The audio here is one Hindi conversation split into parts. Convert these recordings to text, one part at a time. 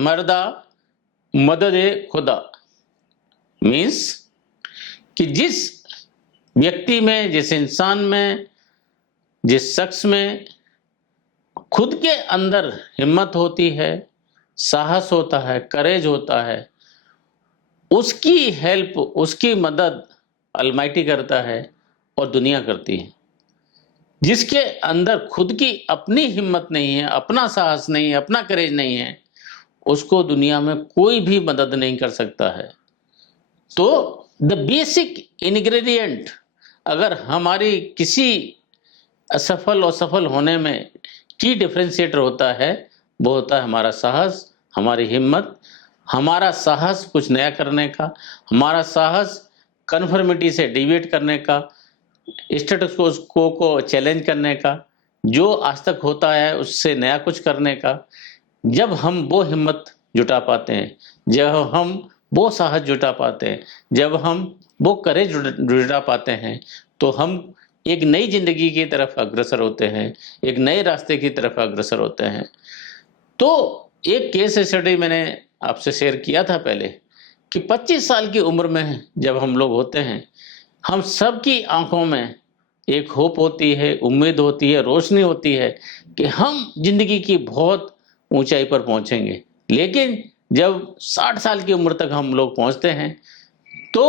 मर्दा मदद खुदा मीन्स कि जिस व्यक्ति में, जिस इंसान में, जिस शख्स में खुद के अंदर हिम्मत होती है, साहस होता है, करेज होता है, उसकी हेल्प, उसकी मदद अलमाइटी करता है और दुनिया करती है। जिसके अंदर खुद की अपनी हिम्मत नहीं है, अपना साहस नहीं है, अपना करेज नहीं है, उसको दुनिया में कोई भी मदद नहीं कर सकता है। तो द बेसिक इंग्रेडिएंट अगर हमारी किसी असफल और सफल होने में की डिफरेंशिएटर होता है, वो होता है हमारा साहस, हमारी हिम्मत, हमारा साहस कुछ नया करने का, हमारा साहस कन्फर्मिटी से डिविएट करने का, स्टेटस को चैलेंज करने का, जो आज तक होता है उससे नया कुछ करने का। जब हम वो हिम्मत जुटा पाते हैं, जब हम वो साहस जुटा पाते हैं, जब हम वो करेज जुटा पाते हैं, तो हम एक नई जिंदगी की तरफ अग्रसर होते हैं, एक नए रास्ते की तरफ अग्रसर होते हैं। तो एक केस स्टडी मैंने आपसे शेयर किया था पहले कि 25 साल की उम्र में जब हम लोग होते हैं, हम सबकी आंखों में एक होप होती है, उम्मीद होती है, रोशनी होती है कि हम जिंदगी की बहुत ऊंचाई पर पहुंचेंगे। लेकिन जब 60 साल की उम्र तक हम लोग पहुंचते हैं तो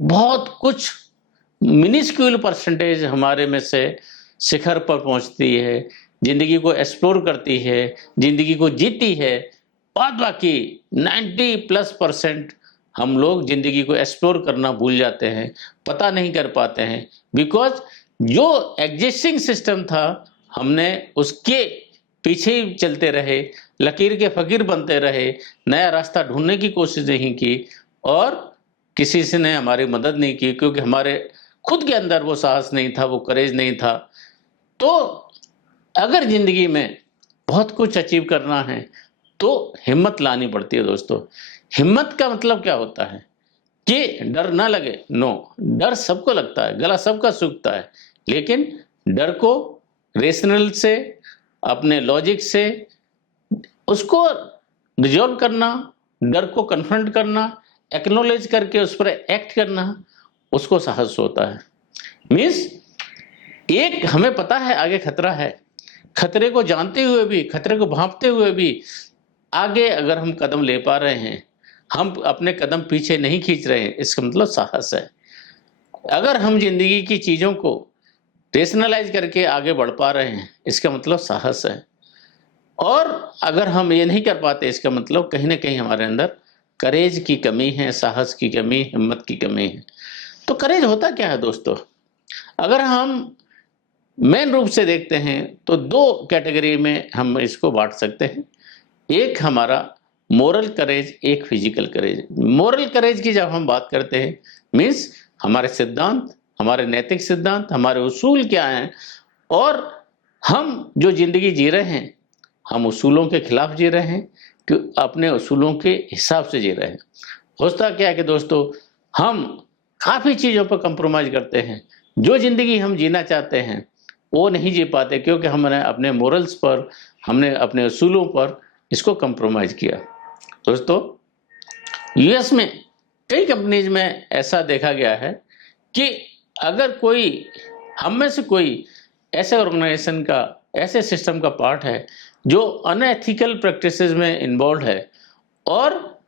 बहुत कुछ मिनिस्क्यूल परसेंटेज हमारे में से शिखर पर पहुंचती है, जिंदगी को एक्सप्लोर करती है, जिंदगी को जीती है। बाद बाकी 90+% हम लोग जिंदगी को एक्सप्लोर करना भूल जाते हैं, पता नहीं कर पाते हैं, बिकॉज जो एग्जिस्टिंग सिस्टम था हमने उसके पीछे ही चलते रहे, लकीर के फकीर बनते रहे, नया रास्ता ढूंढने की कोशिश नहीं की और किसी से ने हमारी मदद नहीं की, क्योंकि हमारे खुद के अंदर वो साहस नहीं था, वो करेज नहीं था। तो अगर जिंदगी में बहुत कुछ अचीव करना है तो हिम्मत लानी पड़ती है दोस्तों। हिम्मत का मतलब क्या होता है कि डर ना लगे, नो, डर सबको लगता है, गला सबका सूखता है, लेकिन डर को रेशनल से, अपने लॉजिक से उसको रिजॉल्व करना, डर को कन्फ्रंट करना, एक्नॉलेज करके उस पर एक्ट करना, उसको साहस होता है। मीन्स एक हमें पता है आगे खतरा है, खतरे को जानते हुए भी, खतरे को भांपते हुए भी आगे अगर हम कदम ले पा रहे हैं, हम अपने कदम पीछे नहीं खींच रहे हैं, इसका मतलब साहस है। अगर हम जिंदगी की चीज़ों को रेशनलाइज करके आगे बढ़ पा रहे हैं, इसका मतलब साहस है। और अगर हम ये नहीं कर पाते, इसका मतलब कहीं ना कहीं हमारे अंदर करेज की कमी है, साहस की कमी, हिम्मत की कमी है। तो करेज होता क्या है दोस्तों? अगर हम मेन रूप से देखते हैं तो दो कैटेगरी में हम इसको बांट सकते हैं। एक हमारा मोरल करेज, एक फिजिकल करेज। मोरल करेज की जब हम बात करते हैं, मीन्स हमारे सिद्धांत, हमारे नैतिक सिद्धांत, हमारे उसूल क्या हैं, और हम जो जिंदगी जी रहे हैं, हम उसूलों के खिलाफ जी रहे हैं कि अपने उसूलों के हिसाब से जी रहे हैं। होता क्या है कि दोस्तों, हम काफ़ी चीज़ों पर कंप्रोमाइज़ करते हैं, जो ज़िंदगी हम जीना चाहते हैं वो नहीं जी पाते, क्योंकि हमने अपने मोरल्स पर, हमने अपने उसूलों पर इसको कंप्रोमाइज़ किया। दोस्तों, यूएस में कई कंपनीज में ऐसा देखा गया है कि अगर कोई, हम में से कोई ऐसे ऑर्गेनाइजेशन का, ऐसे सिस्टम का पार्ट है जो अनएथिकल प्रैक्टिसेस में इन्वॉल्व है, और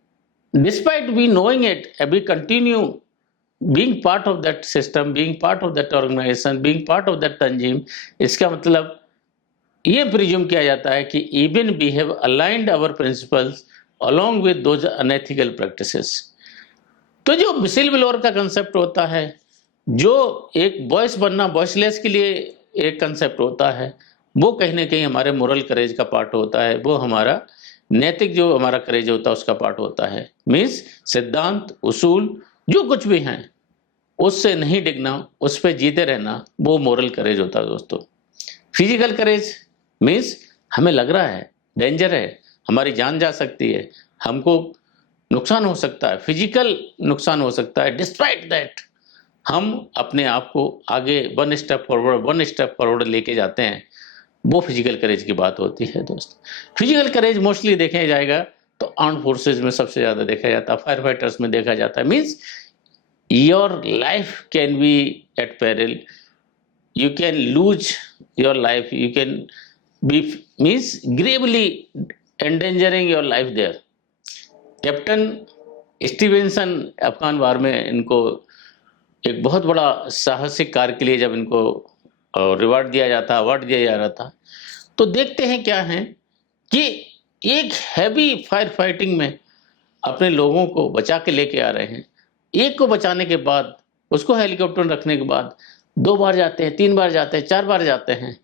despite we knowing it, we continue being part of that system, being part of that organization, being part of that तंजीम, इसका मतलब ये प्रिज्यूम किया जाता है कि even we have aligned our principles along with those unethical practices। तो जो विसिल ब्लोअर का कंसेप्ट होता है, जो एक वॉइस बनना, वॉइसलेस के लिए एक कंसेप्ट होता है, वो कहीं ना कहीं हमारे मोरल करेज का पार्ट होता है, वो हमारा नैतिक जो हमारा करेज होता है उसका पार्ट होता है। मीन्स सिद्धांत, उसूल जो कुछ भी हैं उससे नहीं डिगना, उस पर जीते रहना, वो मोरल करेज होता है दोस्तों। फिजिकल करेज मीन्स हमें लग रहा है डेंजर है, हमारी जान जा सकती है, हमको नुकसान हो सकता है, फिजिकल नुकसान हो सकता है, डिस्पाइट दैट हम अपने आप को आगे वन स्टेप फॉरवर्ड लेके जाते हैं, वो फिजिकल करेज की बात होती है दोस्त। फिजिकल करेज मोस्टली देखा जाएगा तो आर्म्ड फोर्सेज में सबसे ज़्यादा देखा जाता है, फायर फाइटर्स में देखा जाता है। Means your life can be at peril, you can lose your life, you can be means gravely endangering your life there. Captain Stevenson Afghan war में इनको एक बहुत बड़ा साहसिक कार्य के लिए जब इनको रिवार्ड दिया जाता, अवार्ड दिया जा रहा था, तो देखते हैं क्या है कि एक हैवी फायर फाइटिंग में अपने लोगों को बचा के लेके आ रहे हैं। एक को बचाने के बाद, उसको हेलीकॉप्टर में रखने के बाद 2 बार जाते हैं, 3 बार जाते हैं, 4 बार जाते हैं,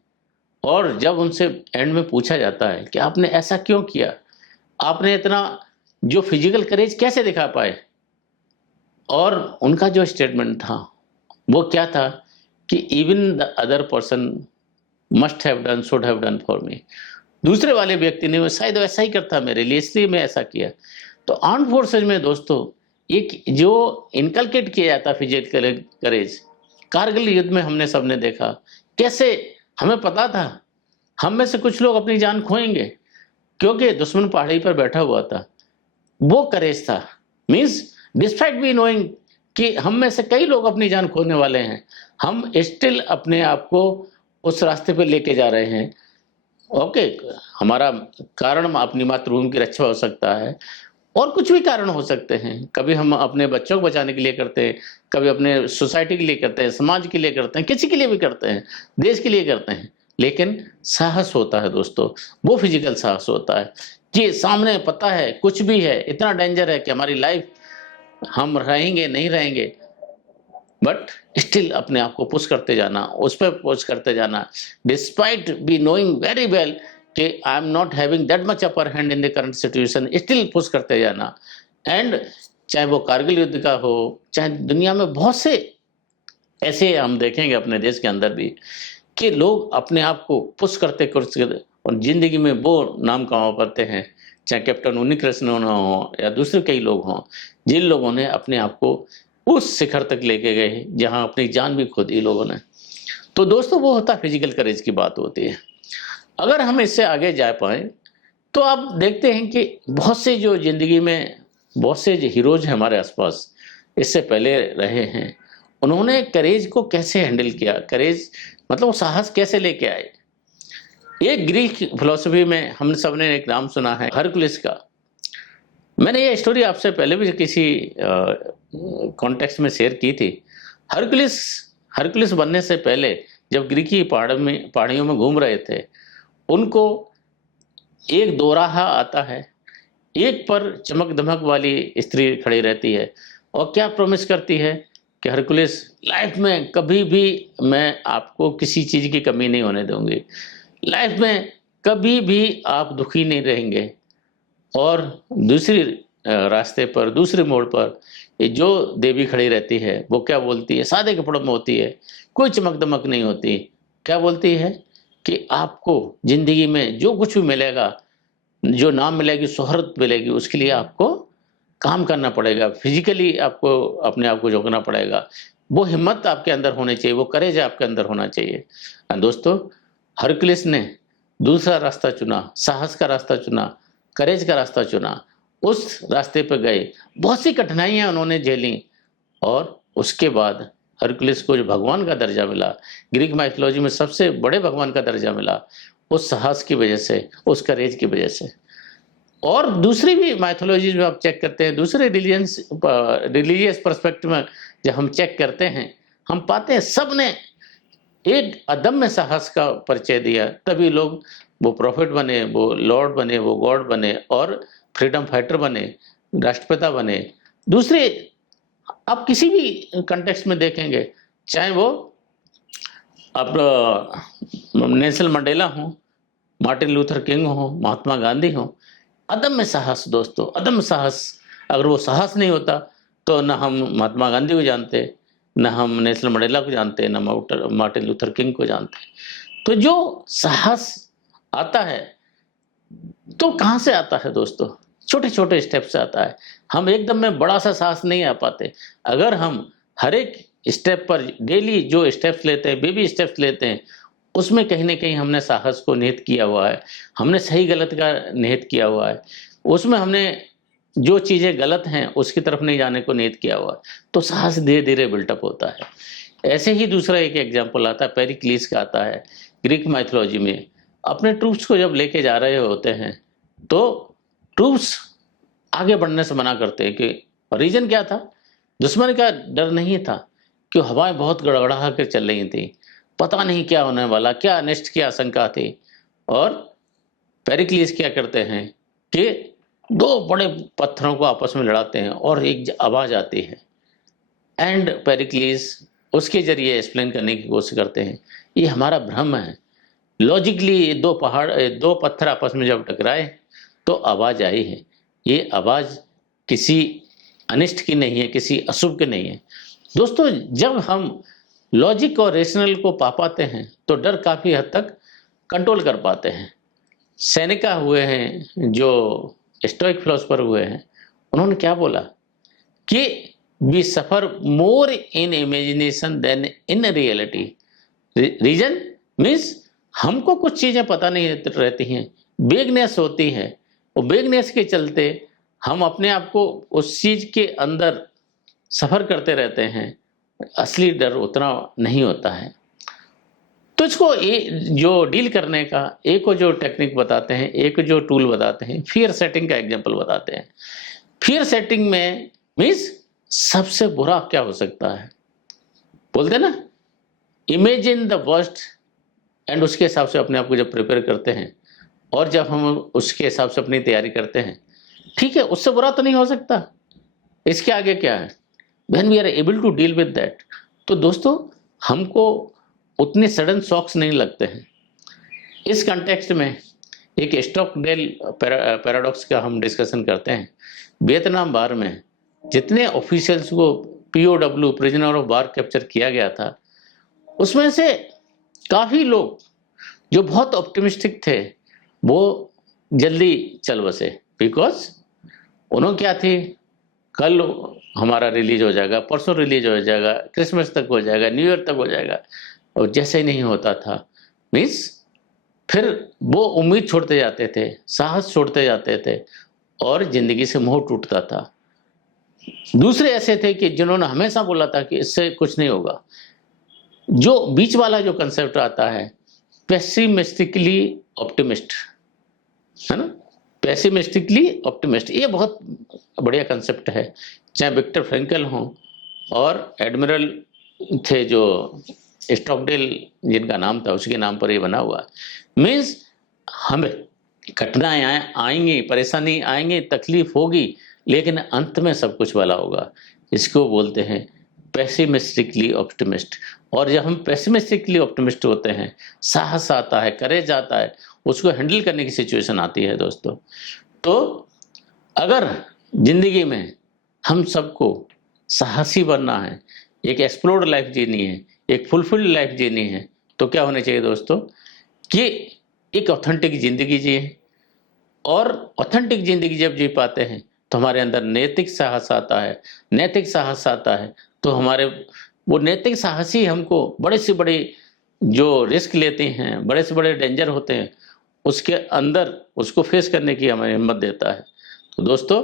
और जब उनसे एंड में पूछा जाता है कि आपने ऐसा क्यों किया, आपने इतना जो फिजिकल करेज कैसे दिखा पाए, और उनका जो स्टेटमेंट था वो क्या था कि even the other person must have done, should have done for me. दूसरे वाले व्यक्ति ने शायद वैसा ही करता मेरे लिए, इसलिए मैं ऐसा किया। तो आर्म्ड फोर्सेज में दोस्तों एक जो इनकलकेट किया जाता फिजिकल करेज, कारगिल युद्ध में हमने सबने देखा कैसे, हमें पता था हम में से कुछ लोग अपनी जान खोएंगे क्योंकि दुश्मन पहाड़ी पर बैठा हुआ था। वो करेज था, मीन्स डिस्पाइट बी नोइंग कि हम में से कई लोग अपनी जान खोने वाले हैं, हम स्टिल अपने आप को उस रास्ते पर लेके जा रहे हैं। ओके, हमारा कारण अपनी मातृभूमि की रक्षा हो सकता है, और कुछ भी कारण हो सकते हैं। कभी हम अपने बच्चों को बचाने के लिए करते हैं, कभी अपने सोसाइटी के लिए करते हैं, समाज के लिए करते हैं, किसी के लिए भी करते हैं, देश के लिए करते हैं। लेकिन साहस होता है दोस्तों, वो फिजिकल साहस होता है कि सामने पता है कुछ भी है, इतना डेंजर है कि हमारी लाइफ, हम रहेंगे नहीं रहेंगे, बट स्टिल अपने आप को पुश करते जाना, उस पर पुश करते जाना, despite be knowing very well कि I am not having that much upper hand in the current situation, still push करते जाना। एंड चाहे वो कारगिल युद्ध का हो, चाहे दुनिया में बहुत से ऐसे हम देखेंगे अपने देश के अंदर भी कि लोग अपने आप को पुश करते और जिंदगी में वो नाम कमा पाते हैं, चाहे कैप्टन उन्नी कृष्णन हो या दूसरे कई लोग हों, जिन लोगों ने अपने आप को उस शिखर तक लेके गए जहां अपनी जान भी खो दी लोगों ने। तो दोस्तों वो होता फिजिकल करेज की बात होती है। अगर हम इससे आगे जा पाए तो आप देखते हैं कि बहुत से जो जिंदगी में बहुत से जो हीरोज हैं हमारे आसपास इससे पहले रहे हैं, उन्होंने करेज को कैसे हैंडल किया, करेज मतलब वो साहस कैसे लेके आए। एक ग्रीक फिलॉसफी में हम सबने एक नाम सुना है हरकुलिस का। मैंने ये स्टोरी आपसे पहले भी किसी कॉन्टेक्स्ट में शेयर की थी। हरकुलिस बनने से पहले जब ग्रीकी पहाड़ियों में घूम रहे थे, उनको एक दोराहा आता है, एक पर चमक दमक वाली स्त्री खड़ी रहती है और क्या प्रॉमिस करती है कि हरकुलिस लाइफ में कभी भी मैं आपको किसी चीज़ की कमी नहीं होने दूंगी, लाइफ में कभी भी आप दुखी नहीं रहेंगे। और दूसरी रास्ते पर, दूसरे मोड़ पर ये जो देवी खड़ी रहती है वो क्या बोलती है, सादे कपड़ों में होती है, कोई चमक दमक नहीं होती, क्या बोलती है कि आपको ज़िंदगी में जो कुछ भी मिलेगा, जो नाम मिलेगी, शोहरत मिलेगी, उसके लिए आपको काम करना पड़ेगा, फिजिकली आपको अपने आप को झोंकना पड़ेगा, वो हिम्मत आपके अंदर होनी चाहिए, वो करेज आपके अंदर होना चाहिए। दोस्तों हरकुलिस ने दूसरा रास्ता चुना, साहस का रास्ता चुना, करेज का रास्ता चुना, उस रास्ते पर गए, बहुत सी कठिनाइयाँ उन्होंने झेली और उसके बाद हरकुलिस को जो भगवान का दर्जा मिला, ग्रीक माइथोलॉजी में सबसे बड़े भगवान का दर्जा मिला, उस साहस की वजह से, उस करेज की वजह से। और दूसरी भी माइथोलॉजीज में आप चेक करते हैं, दूसरे रिलीजियस पर्सपेक्टिव में जब हम चेक करते हैं, हम पाते हैं सब ने एक अदम्य साहस का परिचय दिया, तभी लोग वो प्रॉफिट बने, वो लॉर्ड बने, वो गॉड बने और फ्रीडम फाइटर बने, राष्ट्रपिता बने। दूसरे आप किसी भी कंटेक्स्ट में देखेंगे, चाहे वो अब नेल्सन मंडेला हो, मार्टिन लूथर किंग हो, महात्मा गांधी हो, अदम्य साहस दोस्तों, अदम्य साहस। अगर वो साहस नहीं होता तो न हम महात्मा गांधी को जानते, न हम नेल्सन मंडेला को जानते, न मार्टिन लूथर किंग को जानते। तो जो साहस आता है तो कहाँ से आता है दोस्तों? छोटे छोटे स्टेप से आता है। हम एकदम में बड़ा सा साहस नहीं आ पाते। अगर हम हर एक स्टेप पर डेली जो स्टेप्स लेते हैं, बेबी स्टेप्स लेते हैं, उसमें कहीं ना कहीं हमने साहस को निहित किया हुआ है, हमने सही गलत का निहित किया हुआ है। उसमें हमने जो चीज़ें गलत हैं उसकी तरफ नहीं जाने को नियत किया हुआ, तो साहस धीरे धीरे बिल्टअप होता है। ऐसे ही दूसरा एक एग्जाम्पल आता है, पेरिक्लीस का आता है ग्रीक माइथोलॉजी में। अपने ट्रूप्स को जब लेके जा रहे होते हैं तो ट्रूप्स आगे बढ़ने से मना करते हैं कि रीजन क्या था? दुश्मन का डर नहीं था कि हवाएं बहुत गड़गड़ा कर चल रही थी, पता नहीं क्या होने वाला, क्या अनिष्ट की आशंका थी। और पेरिक्लीस क्या करते हैं कि दो बड़े पत्थरों को आपस में लड़ाते हैं और एक आवाज़ आती है, एंड पेरिक्लीस उसके जरिए एक्सप्लेन करने की कोशिश करते हैं ये हमारा भ्रम है। लॉजिकली दो पत्थर आपस में जब टकराए तो आवाज़ आई है, ये आवाज़ किसी अनिष्ट की नहीं है, किसी अशुभ की नहीं है। दोस्तों, जब हम लॉजिक और रेशनल को पा पाते हैं तो डर काफ़ी हद तक कंट्रोल कर पाते हैं। सेनेका हुए हैं, जो स्टोइक फिलोसफर हुए हैं, उन्होंने क्या बोला कि we suffer more in imagination than in reality. Reason means हमको कुछ चीज़ें पता नहीं रहती हैं, बेगनेस होती है, और बेगनेस के चलते हम अपने आप को उस चीज़ के अंदर सफ़र करते रहते हैं, असली डर उतना नहीं होता है। तो इसको जो डील करने का एक को जो टेक्निक बताते हैं, एक जो टूल बताते हैं, फियर सेटिंग का एग्जांपल बताते हैं। फियर सेटिंग में मीन्स सबसे बुरा क्या हो सकता है, बोलते ना, इमेजिन द वर्स्ट, एंड उसके हिसाब से अपने आप को जब प्रिपेयर करते हैं और जब हम उसके हिसाब से अपनी तैयारी करते हैं, ठीक है, उससे बुरा तो नहीं हो सकता, इसके आगे क्या है, when we are able to deal with that, तो दोस्तों हमको उतने सडन शॉक्स नहीं लगते हैं। इस कंटेक्स्ट में एक स्टॉकडेल पैराडॉक्स का हम डिस्कशन करते हैं। वियतनाम वार में जितने ऑफिशियल्स को POW prisoner of war capture किया गया था, उसमें से काफ़ी लोग जो बहुत ऑप्टिमिस्टिक थे वो जल्दी चल बसे, बिकॉज उन्होंने क्या थी, कल हमारा रिलीज हो जाएगा, परसों रिलीज हो जाएगा, क्रिसमस तक हो जाएगा, न्यू ईयर तक हो जाएगा, और जैसे ही नहीं होता था, मीन्स फिर वो उम्मीद छोड़ते जाते थे, साहस छोड़ते जाते थे और ज़िंदगी से मोह टूटता था। दूसरे ऐसे थे कि जिन्होंने हमेशा बोला था कि इससे कुछ नहीं होगा। जो बीच वाला जो कंसेप्ट आता है, पेसिमिस्टिकली ऑप्टिमिस्ट, है ना, पेसिमिस्टिकली ऑप्टिमिस्ट, ये बहुत बढ़िया कंसेप्ट है। चाहे विक्टर फ्रैंकल हों और एडमिरल थे जो स्टॉकडेल जिनका नाम था, उसके नाम पर ये बना हुआ। मीन्स हमें कठिनाइयाँ आएंगी, परेशानी आएंगी, तकलीफ होगी, लेकिन अंत में सब कुछ भला होगा। इसको बोलते हैं पेसिमिस्टिकली ऑप्टिमिस्ट। और जब हम पेसिमिस्टिकली ऑप्टिमिस्ट होते हैं, साहस आता है, करेज आता है, उसको हैंडल करने की सिचुएशन आती है दोस्तों। तो अगर जिंदगी में हम सबको साहसी बनना है, एक एक्सप्लोर्ड लाइफ जीनी है, एक फुलफिल्ड लाइफ जीनी है, तो क्या होना चाहिए दोस्तों कि एक ऑथेंटिक ज़िंदगी जिए। और ऑथेंटिक ज़िंदगी जब जी पाते हैं तो हमारे अंदर नैतिक साहस आता है। नैतिक साहस आता है तो हमारे वो नैतिक साहस ही हमको बड़े से बड़े जो रिस्क लेते हैं, बड़े से बड़े डेंजर होते हैं, उसके अंदर उसको फेस करने की हमें हिम्मत देता है। तो दोस्तों,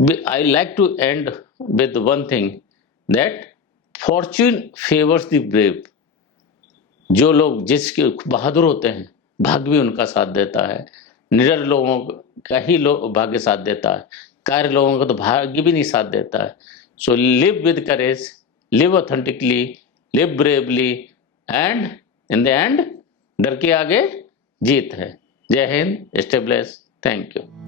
I like to end with one thing, that fortune favors the brave। जो लोग जिसके बहादुर होते हैं, भाग्य भी उनका साथ देता है। निडर लोगों का ही भाग्य साथ देता है, कार्य लोगों का तो भाग्य भी नहीं साथ देता है। So live with courage, live authentically, live bravely, and in the end डर के आगे जीत है। Jai Hind, stay blessed, thank you.